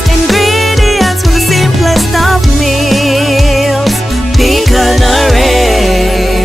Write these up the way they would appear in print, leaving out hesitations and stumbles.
simplest ingredients for the simplest of meals. Pick an arrange.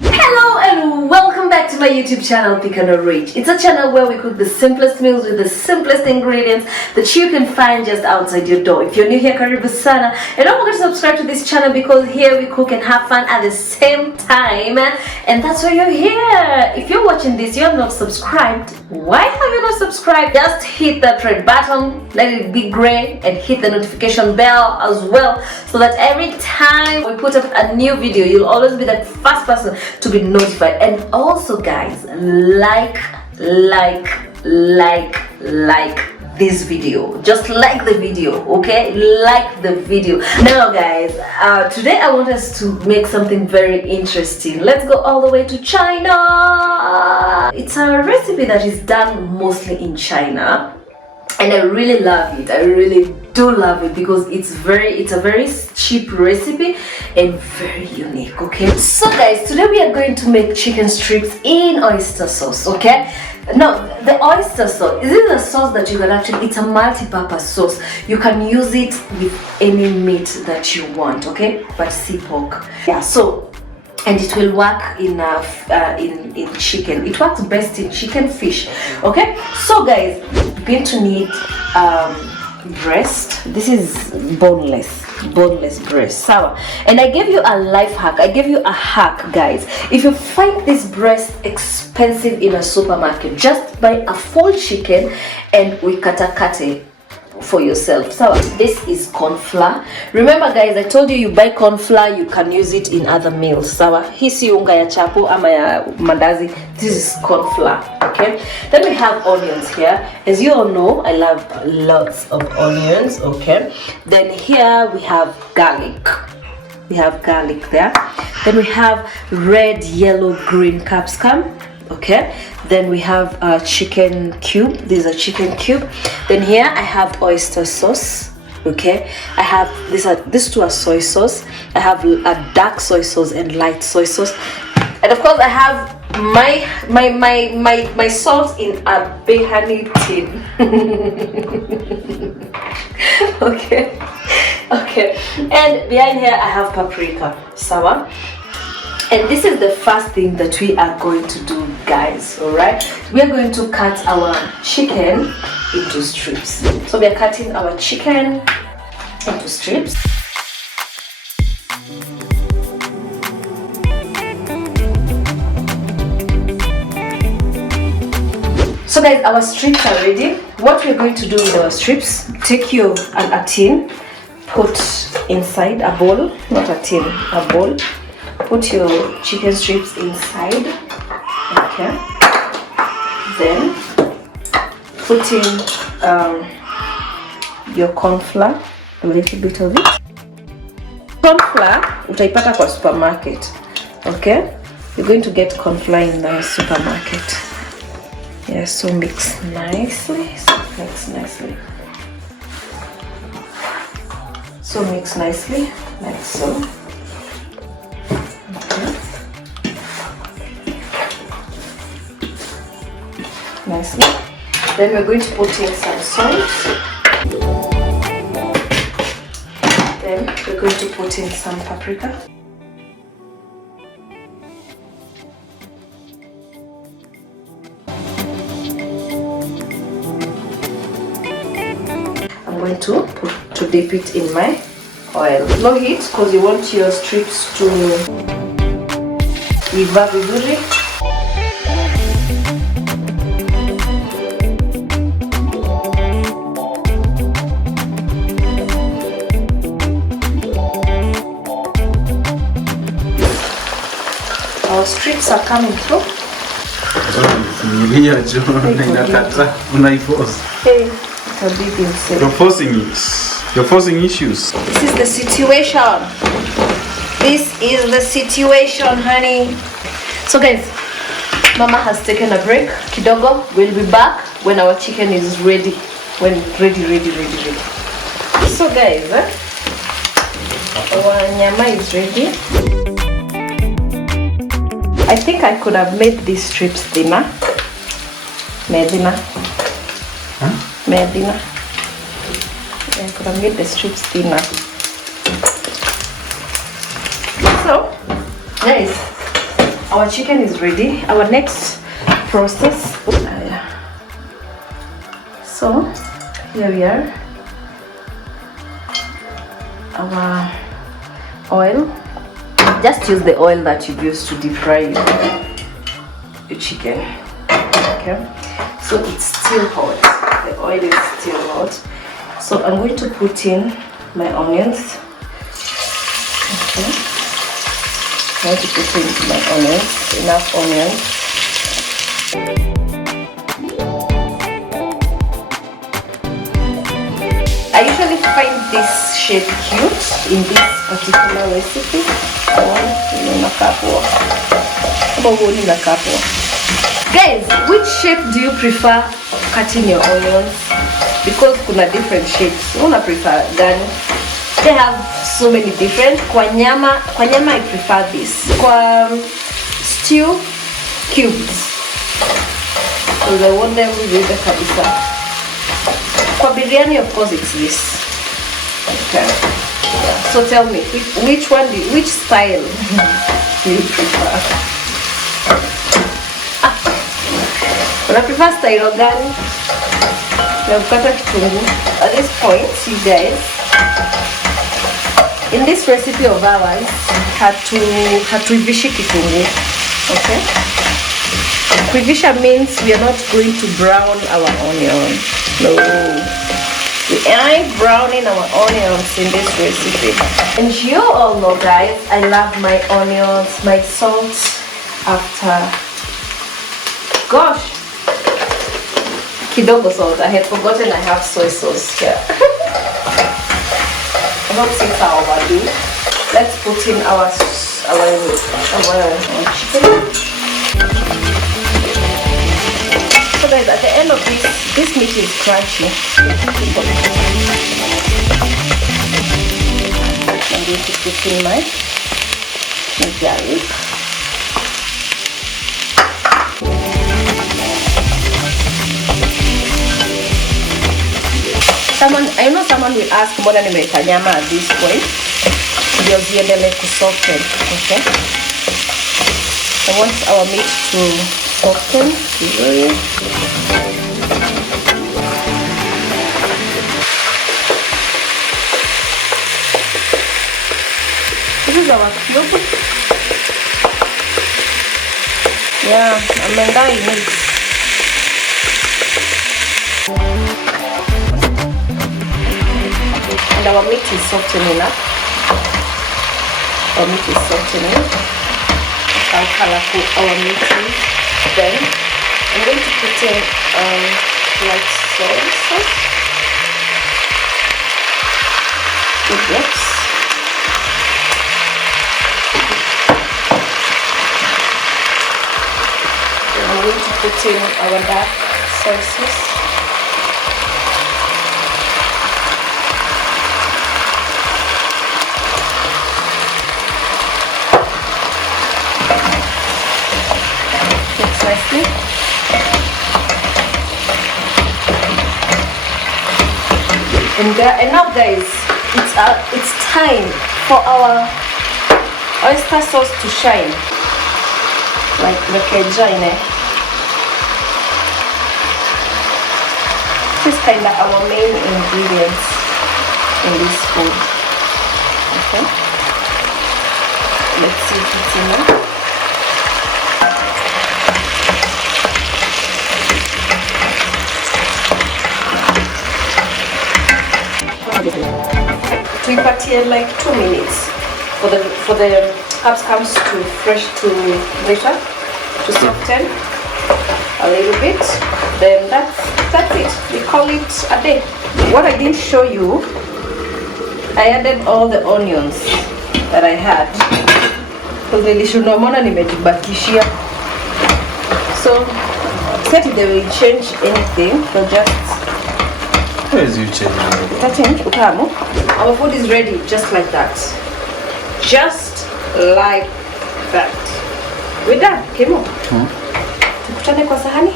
Hello and welcome back to my YouTube channel, Pick and Arrange. It's a channel where we cook the simplest meals with the simplest ingredients that you can find just outside your door. If you're new here, karibu sana. And don't forget to subscribe to this channel because here we cook and have fun at the same time. And that's why you're here. If you're watching this, you have not subscribed. Why have you not subscribed? Just hit that red button, let it be gray, and hit the notification bell as well, so that every time we put up a new video, you'll always be the first person to be notified. And also guys, like this video. Just like the video, okay? Like the video. Now guys, today I want us to make something very interesting. Let's go all the way to China. It's a recipe that is done mostly in China, and I really love it. I really do love it because it's a very cheap recipe and very unique. Okay, so guys, today we are going to make chicken strips in oyster sauce. Okay, now the oyster sauce, this is a sauce that you can actually, it's a multi-purpose sauce. You can use it with any meat that you want, okay, but sea pork, yeah. So, and it will work in chicken. It works best in chicken, fish. Okay, so guys, you're going to need breast. This is boneless breast, sour. And I gave you a life hack. I gave you a hack, guys. If you find this breast expensive in a supermarket, just buy a full chicken and we kata for yourself. So this is corn flour. Remember guys, I told you buy corn flour, you can use it in other meals. Sawa, hii si unga ya chapo ama ya mandazi. This is corn flour. Okay, then we have onions here. As you all know, I love lots of onions. Okay, then here we have garlic. We have garlic there. Then we have red, yellow, green capsicum. Okay, then we have a chicken cube. This is a chicken cube. Then here I have oyster sauce. Okay, I have these two are soy sauce. I have a dark soy sauce and light soy sauce, and of course I have my salt in a behani tin. okay, and behind here I have paprika, sour. And this is the first thing that we are going to do, guys. All right, we are going to cut our chicken into strips. So we are cutting our chicken into strips. So guys, our strips are ready. What we're going to do with our strips, take a tin, put inside a bowl, not a tin, a bowl. Put your chicken strips inside. Okay, then put in your corn flour, a little bit of it. Corn flour utaipata kwa supermarket. Okay, you're going to get corn flour in the supermarket. Yeah, so mix nicely. So mix nicely, like so. Nicely. Then we're going to put in some salt. Then we're going to put in some paprika. I'm going to dip it in my oil. Low heat because you want your strips to iva vizuri. Our strips are coming through. Hey, you're forcing it. You're forcing issues. This is the situation. This is the situation, honey. So guys, Mama has taken a break. Kidogo, we'll be back when our chicken is ready. When ready. So guys, our nyama is ready. I think I could have made these strips thinner. Medina. Yeah, I could have made the strips thinner. So, guys, our chicken is ready. Our next process. So, here we are. Our oil. Just use the oil that you've used to deep fry your chicken. Okay, so it's still hot. The oil is still hot. So I'm going to put in my onions. Okay, I'm going to put in my onions. Enough onions. I usually find this shape cute in this particular recipe. Guys, which shape do you prefer cutting your onions? Because kuna different shapes. Una prefer gani? They have so many different. Kwa nyama I prefer this. Kwa stew, cubes. Because I want them with the kabisa. For biryani, of course, it's this. Okay. Yeah. So tell me, which style do you prefer? When I prefer style gani? At this point, you guys, in this recipe of ours, hatuivishi kitunguu. Okay. Kuivisha means we are not going to brown our onion. No, we ain't browning our onions in this recipe. And you all know, guys, I love my onions, my salt after. Gosh, kidogo salt. I had forgotten I have soy sauce here. I don't think I overdo. Let's put in our chicken. So guys, at the end of this meat is crunchy. I'm going to put in my garlic. I know someone will ask mbona nimeweka nyama at this point. Ndio ziendelee kusoften, okay? I want our meat to soften. This is our look. Yeah, amendai mix. And our meat is softening up. Our meat is softening. How colorful our meat is. Then I'm going to put in light soy sauce. Good drops. Then I'm going to put in our dark soy sauce. Nicely. And now guys, it's time for our oyster sauce to shine like mekejane. This is kind of our main ingredients in this food. Okay, let's see if it's enough. Tuipatie like 2 minutes for the capsicums to fresh to later to soften a little bit. Then that's it. We call it a day. What I didn't show you, I added all the onions that I had because nilishunomona nimejibakishia. So said if they will change anything, they'll just. Where is you changing? Our food is ready just like that. Just like that. We're done. Kimo. Tukutane kwa sahani.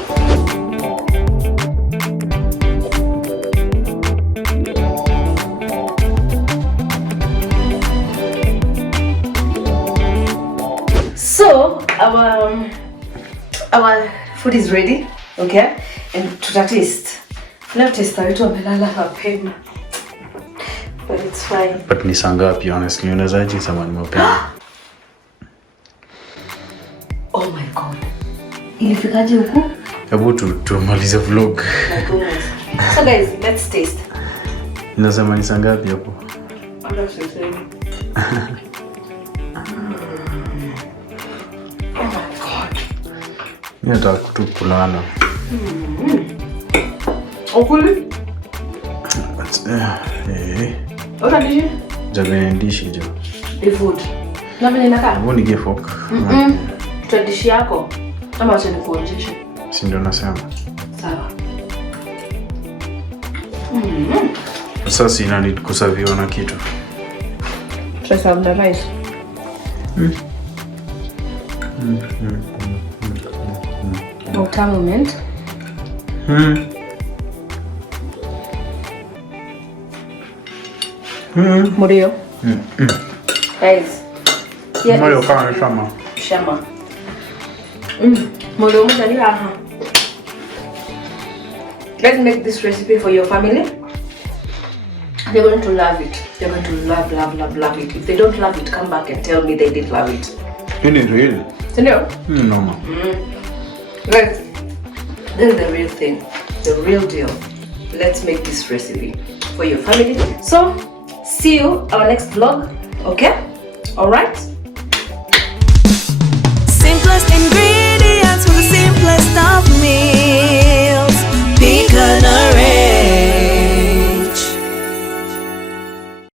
food is ready, okay? And to taste. Leo taste wetu amelala mapema. But it's fine. But ni saa ngapi honestly? Unawezaje sema ni mapema? Oh my god. Ilifikaje huko? Hebu tumalize vlog. So guys, let's taste. Unasema ni saa ngapi hapo? Oh my god. Mimi nataka kutukulana. Okuli? Ora dishi? Jabe ndishi jo. The food. Na vile inakaa? Hebu nige fork. Tutadishi yako. Ama acha nikuonjeshe. Si ndio nasema. Sawa. Sasa ina need kusaviwa na kitu. Tusavu na rice. Utamu mint. Murio. Guys. Murio kama shama. Shama. Murio mtali aha. Let's make this recipe for your family. They're going to love it. They're going to love it. If they don't love it, come back and tell me they didn't love it. You didn't really? No. No, ma. Guys, this is the real thing. The real deal. Let's make this recipe for your family. So, see you our next vlog. Okay? Alright? Simplest ingredients for the simplest of meals.